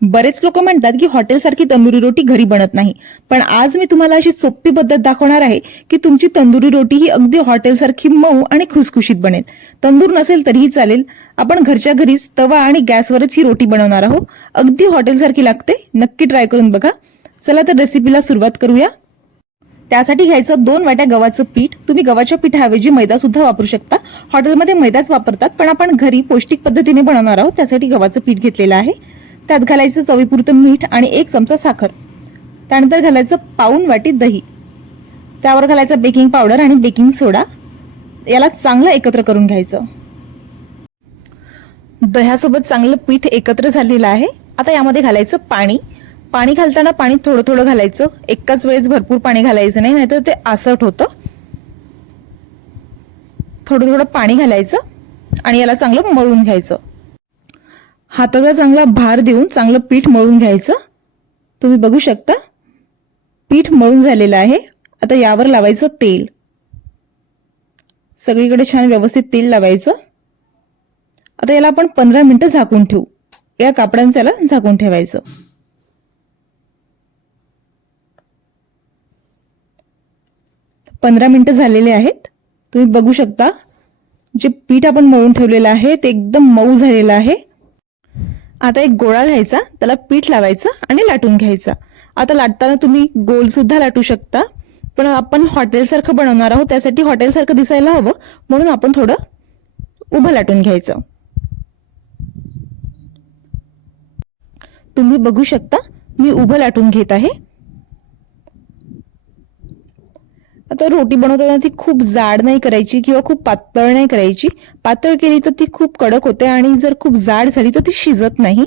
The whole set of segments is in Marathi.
बरेच लोक म्हणतात की हॉटेलसारखी तंदुरी रोटी घरी बनत नाही, पण आज मी तुम्हाला अशी सोपी पद्धत दाखवणार आहे की तुमची तंदुरी रोटी ही अगदी हॉटेलसारखी मऊ आणि खुसखुशीत बनेल. तंदूर नसेल तरीही चालेल, आपण घरच्या घरीच तवा आणि गॅसवरच ही रोटी बनवणार आहोत. अगदी हॉटेलसारखी लागते. नक्की ट्राय करून बघा. चला तर रेसिपीला सुरुवात करूया. त्यासाठी घ्यायचं 2 वाट्या गव्हाचं पीठ. तुम्ही गव्हाच्या पिठाऐवजी मैदा सुद्धा वापरू शकता. हॉटेलमध्ये मैदाच वापरतात, पण आपण घरी पौष्टिक पद्धतीने बनवणार आहोत, त्यासाठी गव्हाचं पीठ घेतलेलं आहे. त्यात घालायचं चवीपुरतं मीठ आणि 1 चमचा साखर. त्यानंतर घालायचं पाऊण वाटी दही. त्यावर घालायचं बेकिंग पावडर आणि बेकिंग सोडा. याला चांगलं एकत्र करून घ्यायचं. दह्यासोबत चांगलं पीठ एकत्र झालेलं आहे. आता यामध्ये घालायचं पाणी. पाणी घालताना पाणी थोडं थोडं घालायचं. एकाच वेळेस भरपूर पाणी घालायचं नाही, नाहीतर ते आसट होतं. थोडं थोडं पाणी घालायचं आणि याला चांगलं मळून घ्यायचं. हाताला चांगला भार देऊन चांगलं पीठ मळून घ्यायचं. तुम्ही बघू शकता पीठ मळून झालेलं आहे. आता यावर लावायचं तेल. सगळीकडे छान व्यवस्थित तेल लावायचं. आता याला आपण 15 मिनिटं झाकून ठेवू. या कापडांचं याला झाकून ठेवायचं. पंधरा मिनिटं झालेले आहेत. तुम्ही बघू शकता जे पीठ आपण मळून ठेवलेलं आहे ते एकदम मऊ झालेलं आहे. आता एक गोळा घ्यायचा, त्याला पीठ लावायचं आणि लाटून घ्यायचा. आता लाटताना तुम्ही गोल सुद्धा लाटू शकता, पण आपण हॉटेलसारखं बनवणार आहोत, त्यासाठी हॉटेलसारखं दिसायला हवं म्हणून आपण थोडं उभं लाटून घ्यायचं. तुम्ही बघू शकता मी उभं लाटून घेत आहे. आता रोटी बनवताना ती खूप जाड नाही करायची किंवा खूप पातळ नाही करायची. पातळ केली तर ती खूप कडक होते आणि जर खूप जाड झाली तर ती शिजत नाही.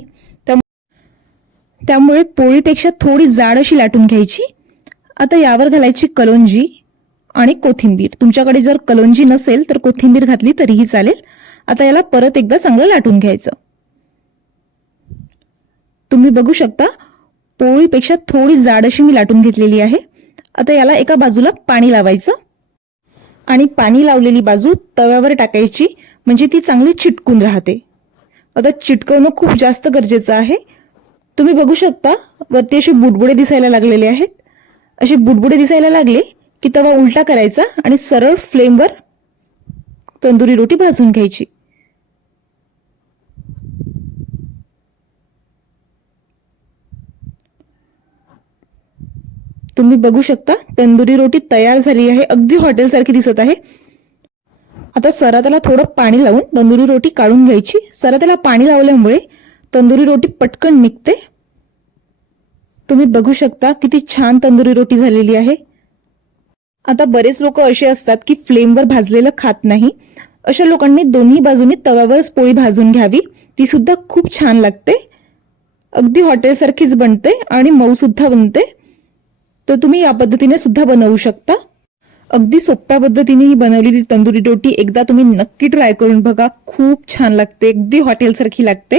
त्यामुळे पोळीपेक्षा थोडी जाड अशी लाटून घ्यायची. आता यावर घालायची कलोंजी आणि कोथिंबीर. तुमच्याकडे जर कलोंजी नसेल तर कोथिंबीर घातली तरीही चालेल. आता याला परत एकदा चांगलं लाटून घ्यायचं. तुम्ही बघू शकता पोळीपेक्षा थोडी जाड अशी मी लाटून घेतलेली आहे. आता याला एका बाजूला पाणी लावायचं आणि पाणी लावलेली बाजू तव्यावर टाकायची, म्हणजे ती चांगली चिटकून राहते. आता चिटकवणं खूप जास्त गरजेचं आहे. तुम्ही बघू शकता वरती असे बुडबुडे दिसायला लागलेले आहेत. असे बुडबुडे दिसायला लागले की तवा उलटा करायचा आणि सरळ फ्लेमवर तंदुरी रोटी भाजून घ्यायची. तुम्ही बघू शकता तंदुरी रोटी तयार झाली आहे. अगदी हॉटेलसारखी दिसत आहे. आता सरात्याला थोडं पाणी लावून तंदुरी रोटी काढून घ्यायची. सरात्याला पाणी लावल्यामुळे तंदुरी रोटी पटकन निघते. तुम्ही बघू शकता किती छान तंदुरी रोटी झालेली आहे. आता बरेच लोक असे असतात की फ्लेमवर भाजलेलं खात नाही. अशा लोकांनी दोन्ही बाजूनी तव्यावरच पोळी भाजून घ्यावी. ती सुद्धा खूप छान लागते. अगदी हॉटेलसारखीच बनते आणि मऊ सुद्धा बनते. तर तुम्ही या पद्धतीने सुद्धा बनवू शकता. अगदी सोप्या पद्धतीने ही बनवलेली तंदुरी रोटी एकदा तुम्ही नक्की ट्राय करून बघा. खूप छान लागते. अगदी हॉटेलसारखी लागते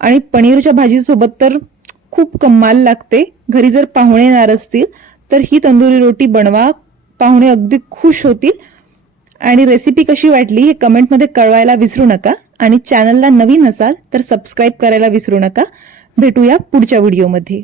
आणि पनीरच्या भाजीसोबत तर खूप कमाल लागते. घरी जर पाहुणे येणार असतील तर ही तंदुरी रोटी बनवा. पाहुणे अगदी खुश होतील. आणि रेसिपी कशी वाटली हे कमेंटमध्ये कळवायला विसरू नका. आणि चॅनलला नवीन असाल तर सबस्क्राईब करायला विसरू नका. भेटूया पुढच्या व्हिडिओमध्ये.